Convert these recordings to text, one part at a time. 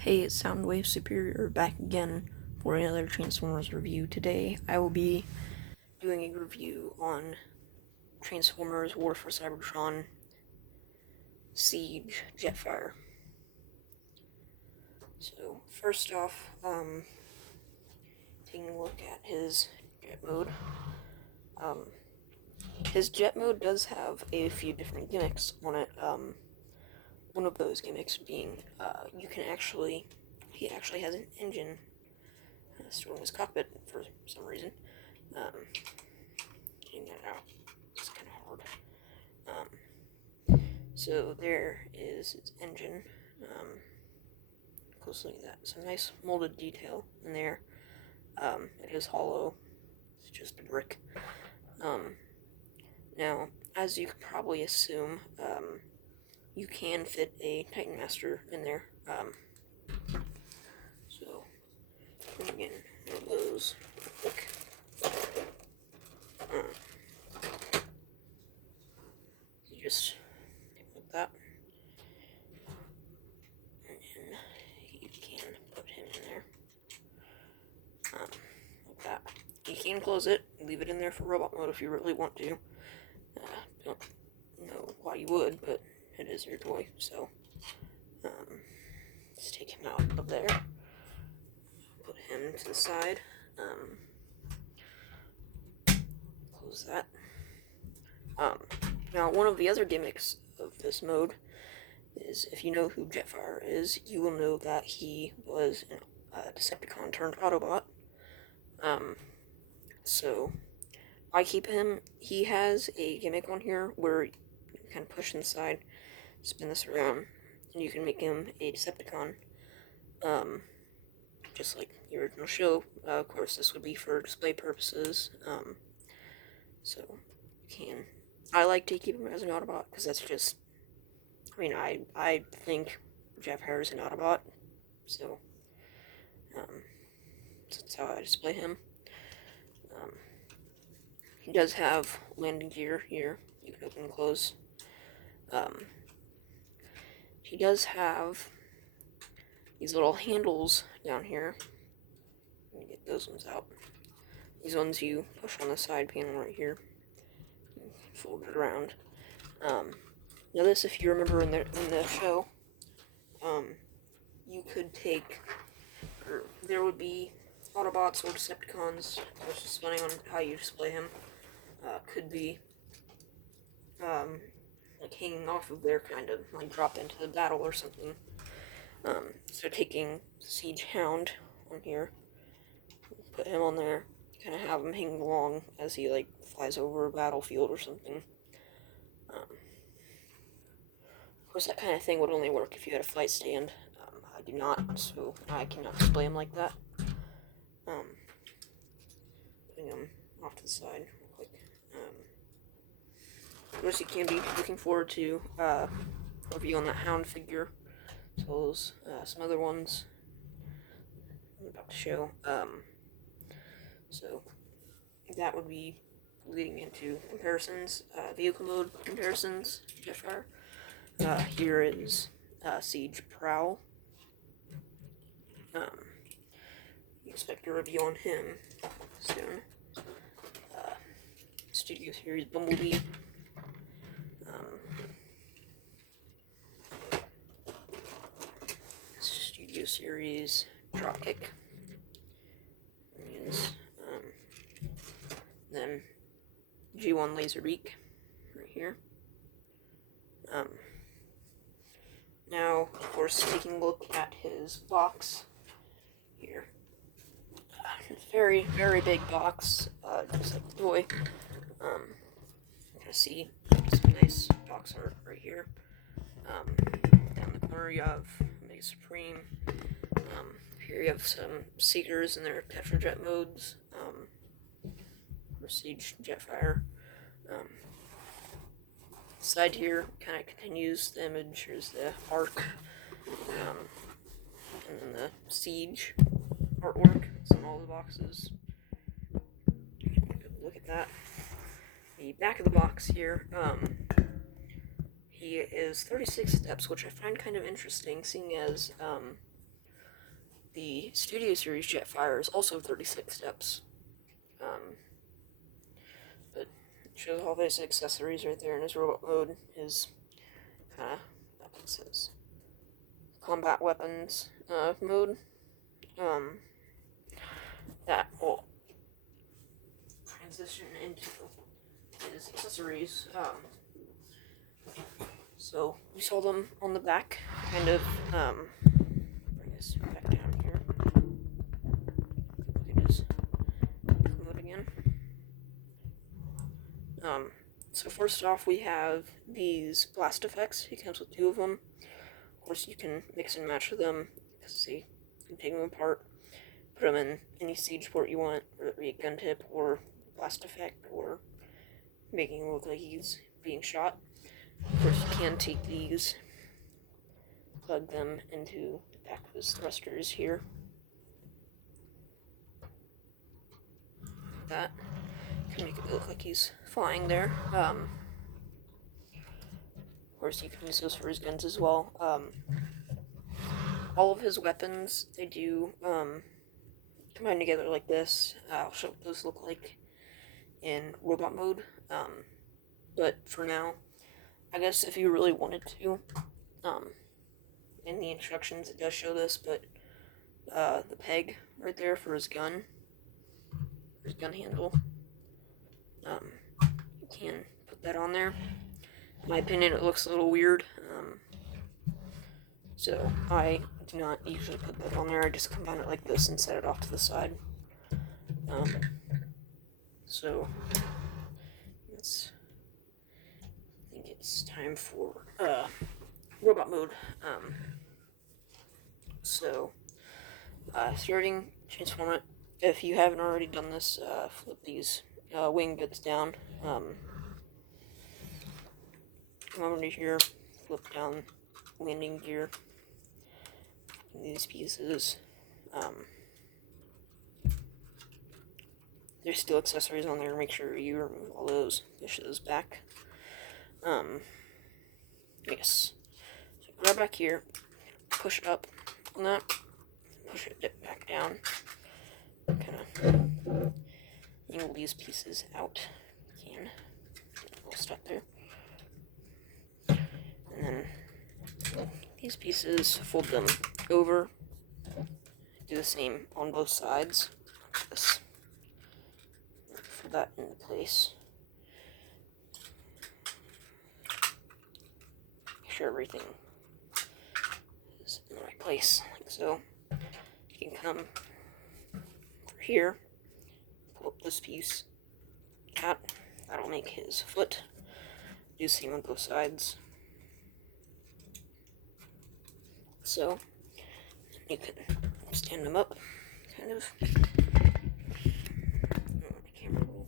Hey, it's Soundwave Superior back again for another Transformers review. Today I will be doing a review on Transformers War for Cybertron Siege Jetfire. So, first off, taking a look at his jet mode. His jet mode does have a few different gimmicks on it. One of those gimmicks being, he actually has an engine stored in his cockpit for some reason. Getting that out is kind of hard. So there is its engine. Close look at that. Some nice molded detail in there. It is hollow. It's just a brick. Now, as you could probably assume, you can fit a Titan Master in there. So, bring in one of those real quick. You just like that. And then you can put him in there. Like that. You can close it, leave it in there for robot mode if you really want to. Don't know why you would, but it is your toy, so let's take him out of there. Put him to the side. Close that. Now, one of the other gimmicks of this mode is, if you know who Jetfire is, you will know that he was a Decepticon turned Autobot. So I keep him. He has a gimmick on here where you kind of push inside, spin this around, and you can make him a Decepticon. Just like the original show. Of course, this would be for display purposes. So you can. I like to keep him as an Autobot because that's just. I mean, I think Jetfire is an Autobot, so that's how I display him. He does have landing gear here. You can open and close. He does have these little handles down here. Let me get those ones out. These ones you push on the side panel right here. Fold it around. Now this, if you remember in the show, you could take, or there would be Autobots or Decepticons, just depending on how you display him, could be like hanging off of there, kind of like dropped into the battle or something. So taking Siege Hound on here, put him on there, kind of have him hanging along as he like flies over a battlefield or something. Of course, that kind of thing would only work if you had a flight stand. I do not, so I cannot display him like that. Putting him off to the side real quick. Of course, you can be looking forward to a review on that Hound figure, as well as some other ones I'm about to show. So that would be leading into comparisons, vehicle mode comparisons, Jetfire. Here is Siege Prowl. Expect a review on him soon. Studio Series Bumblebee. Studio Series Dropkick. Then G1 Laserbeak right here. Now, of course, taking a look at his box here. Very, very big box, just like the toy. You can see some nice box art right here. Down the corner you have Mega Supreme. Here you have some Seekers in their Tetrajet modes. Siege Jetfire. Side here kind of continues the image. Here's the arc, and then the Siege artwork. It's on all the boxes. Look at that. The back of the box here, he is 36 steps, which I find kind of interesting, seeing as the Studio Series Jetfire is also 36 steps. But it shows all of his accessories right there in his robot mode, his his combat weapons mode. That will transition into his accessories. So we saw them on the back, kind of, bring this back down here. Look at this mode again. So first off, we have these blast effects. He comes with 2 of them. Of course, you can mix and match them. See, you can take them apart, put them in any siege port you want, whether it be a gun tip or blast effect, or making him look like he's being shot. Of course, you can take these, plug them into the back of his thrusters here. Like that. Can make it look like he's flying there. Of course, you can use those for his guns as well. All of his weapons, they do combine together like this. I'll show what those look like in robot mode. But for now, I guess if you really wanted to, in the instructions it does show this, but the peg right there for his gun handle, you can put that on there. In my opinion, it looks a little weird, so I do not usually put that on there. I just combine it like this and set it off to the side. So it's, I think it's time for robot mode. Starting transform it. If you haven't already done this, flip these wing bits down. Come over to here, flip down landing gear. These pieces. There's still accessories on there. Make sure you remove all those. Push those back. Yes. So grab back here. Push up on that. Push it back down. Kind of angle these pieces out. You can. A little step there. And then these pieces, fold them over. Do the same on both sides. Like this. Fold that into place. Make sure everything is in the right place, like so. You can come over here, pull up this piece out. That'll make his foot. Do the same on both sides. So you can stand them up, kind of. The camera a little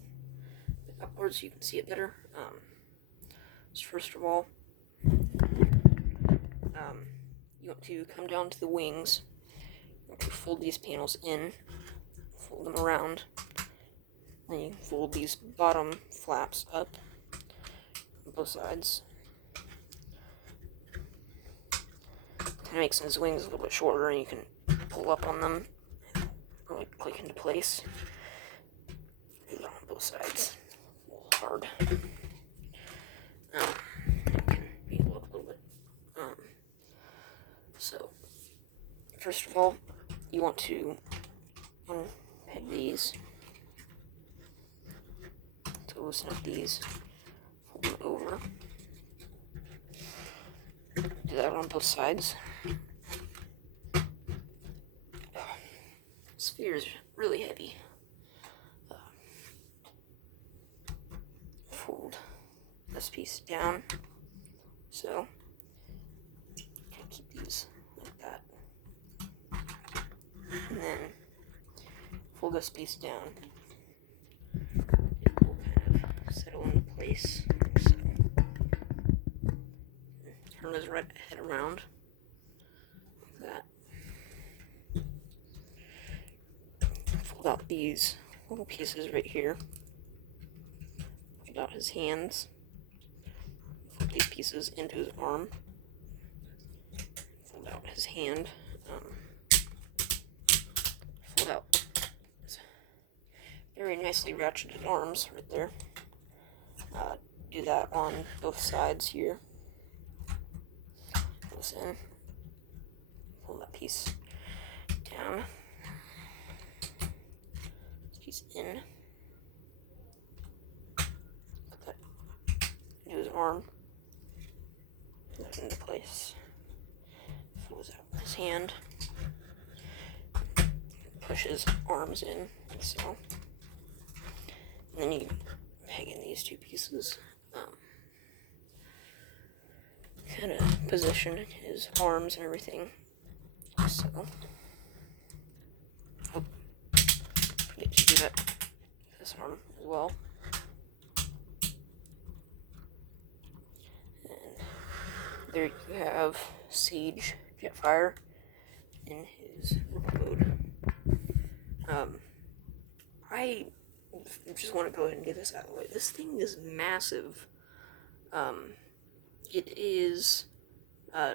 bit upwards so you can see it better. So first of all, you want to come down to the wings. You want to fold these panels in, fold them around. Then you fold these bottom flaps up on both sides. Kind of makes his wings a little bit shorter, and you can pull up on them and really click into place. Do that on both sides. A little hard. You can angle up a little bit. So, first of all, you want to unpeg these to loosen up these. Fold them over. Do that on both sides. This sphere is really heavy. Fold this piece down. So, keep these like that. And then fold this piece down. It will kind of settle into place. Like so. Turn his head around like that. Fold out these little pieces right here. Fold out his hands. Fold these pieces into his arm. Fold out his hand. nicely ratcheted arms right there. Do that on both sides here. Pull this in. Pull that piece down. This piece in. Put that into his arm. That's into place. Folds out his hand. Push his arms in, so. And then you peg in these two pieces. Kind of position his arms and everything. So, forget to do that with this arm as well. And there you have Seige Jetfire in his mode. I just want to go ahead and get this out of the way. This thing is massive. It is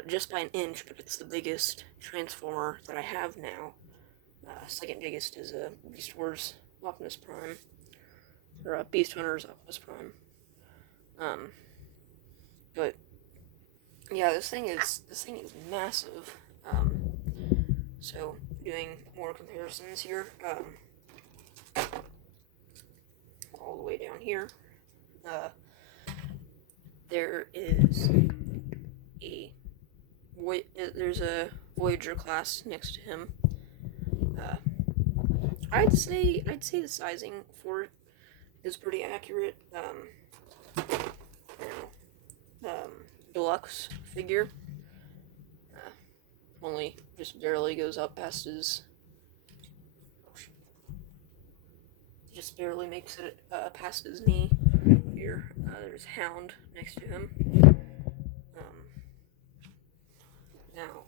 just by an inch, but it's the biggest transformer that I have now. Second biggest is a Beast Wars Optimus Prime, or a Beast Hunters Optimus Prime. But yeah, this thing is massive. So doing more comparisons here. All the way down here. There's a Voyager class next to him. I'd say the sizing for it is pretty accurate. Deluxe figure. Only just barely goes up past his. Just barely makes it past his knee. Here, there's Hound next to him. Now,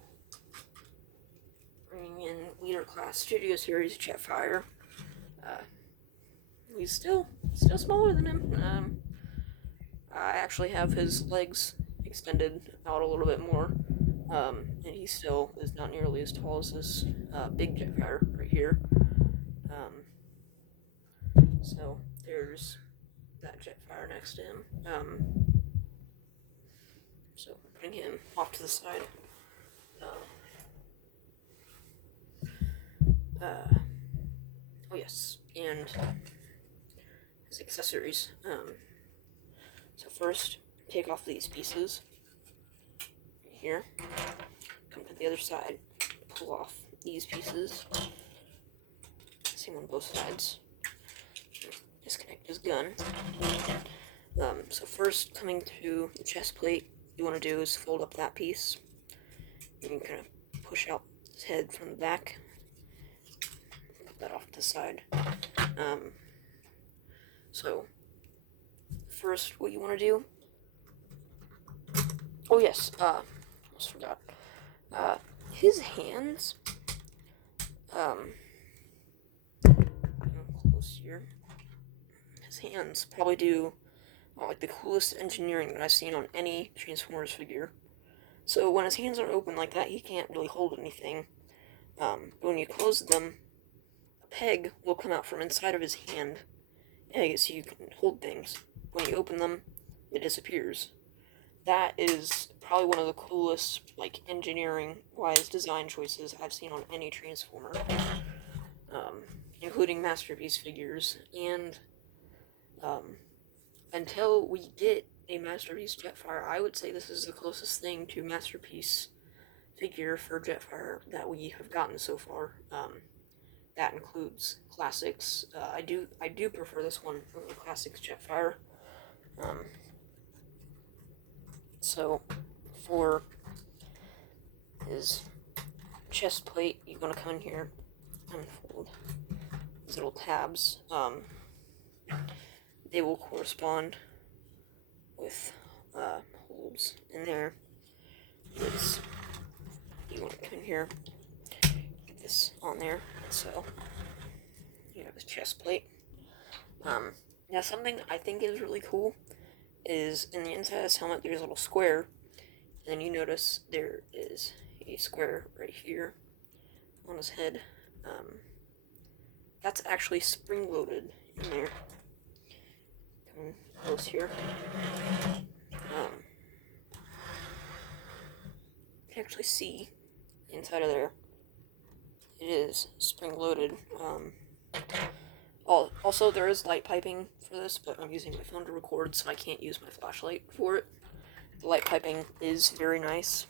bringing in Leader Class Studio Series Jetfire. He's still smaller than him. I actually have his legs extended out a little bit more, and he still is not nearly as tall as this big Jetfire right here. So there's that Jetfire next to him. So putting him off to the side. Oh yes, and his accessories. So first, take off these pieces here. Come to the other side. Pull off these pieces. Same on both sides. Disconnect his gun. So first, coming to the chest plate, you want to do is fold up that piece. And you kind of push out his head from the back. Put that off to the side. So first, what you want to do. Oh yes, almost forgot. His hands. Close here. His hands probably do like the coolest engineering that I've seen on any Transformers figure. So when his hands are open like that, he can't really hold anything. But when you close them, a peg will come out from inside of his hand, so you can hold things. When you open them, it disappears. That is probably one of the coolest, like, engineering-wise design choices I've seen on any Transformer, including Masterpiece figures. And until we get a Masterpiece Jetfire, I would say this is the closest thing to Masterpiece figure for Jetfire that we have gotten so far. That includes classics. I do prefer this one over the classics Jetfire. So for his chest plate, you're gonna come in here, unfold these little tabs. They will correspond with holes in there. You want to come in here, get this on there. So you have his chest plate. Now something I think is really cool is in the inside of this helmet there's a little square, and then you notice there is a square right here on his head. That's actually spring-loaded in there. Come close here. You can actually see inside of there. It is spring-loaded. Also, there is light piping for this, but I'm using my phone to record, so I can't use my flashlight for it. The light piping is very nice.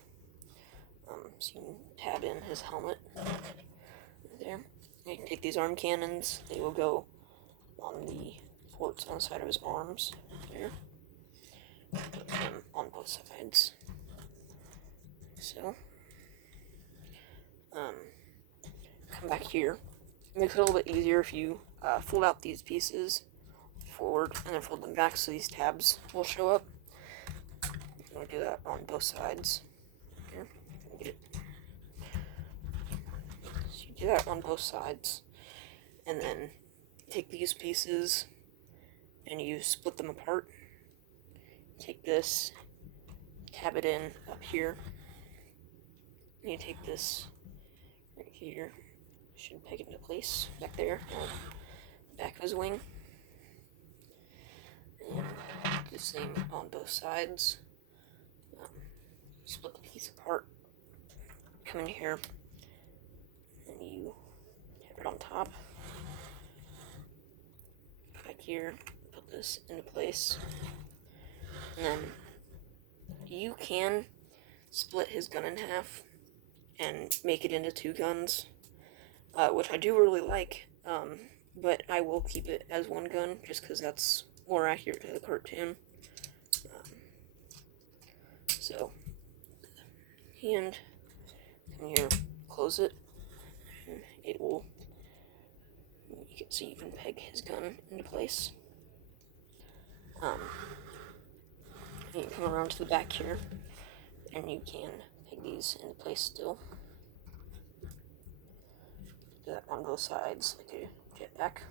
So you can tab in his helmet there. You can take these arm cannons. They will go on the ports on the side of his arms there. Put them on both sides. So, come back here. It makes it a little bit easier if you fold out these pieces forward and then fold them back so these tabs will show up. I'm going to do that on both sides. Here, get it. So you do that on both sides, and then take these pieces and you split them apart. Take this, tab it in up here, and you take this right here. Should peg it into place back there on the back of his wing. And do the same on both sides. Split the piece apart. Come in here, and you tap it on top. Back here, put this into place. And then you can split his gun in half and make it into 2 guns. Which I do really like, but I will keep it as 1 gun, just because that's more accurate to the cartoon. So, hand, come here, close it, and it will, you can see you can peg his gun into place. You can come around to the back here, and you can peg these into place still. Do that on both sides, like a jetpack.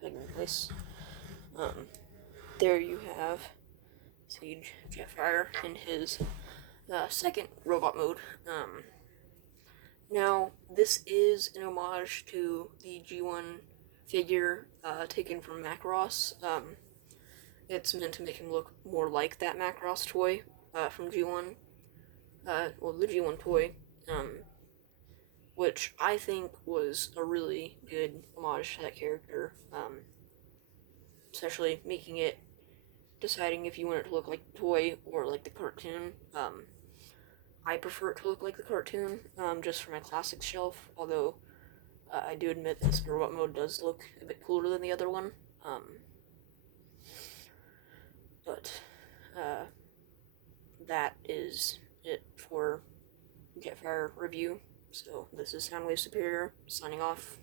Peg in place. There you have Seige Jetfire in his second robot mode. Now, this is an homage to the G1 figure taken from Macross. It's meant to make him look more like that Macross toy from G1. Well, the G1 toy, which I think was a really good homage to that character, especially making it, deciding if you want it to look like the toy or like the cartoon. I prefer it to look like the cartoon, just for my classics shelf, although I do admit this robot mode does look a bit cooler than the other one. But that is it for Jetfire review. So this is Soundwave Superior, signing off.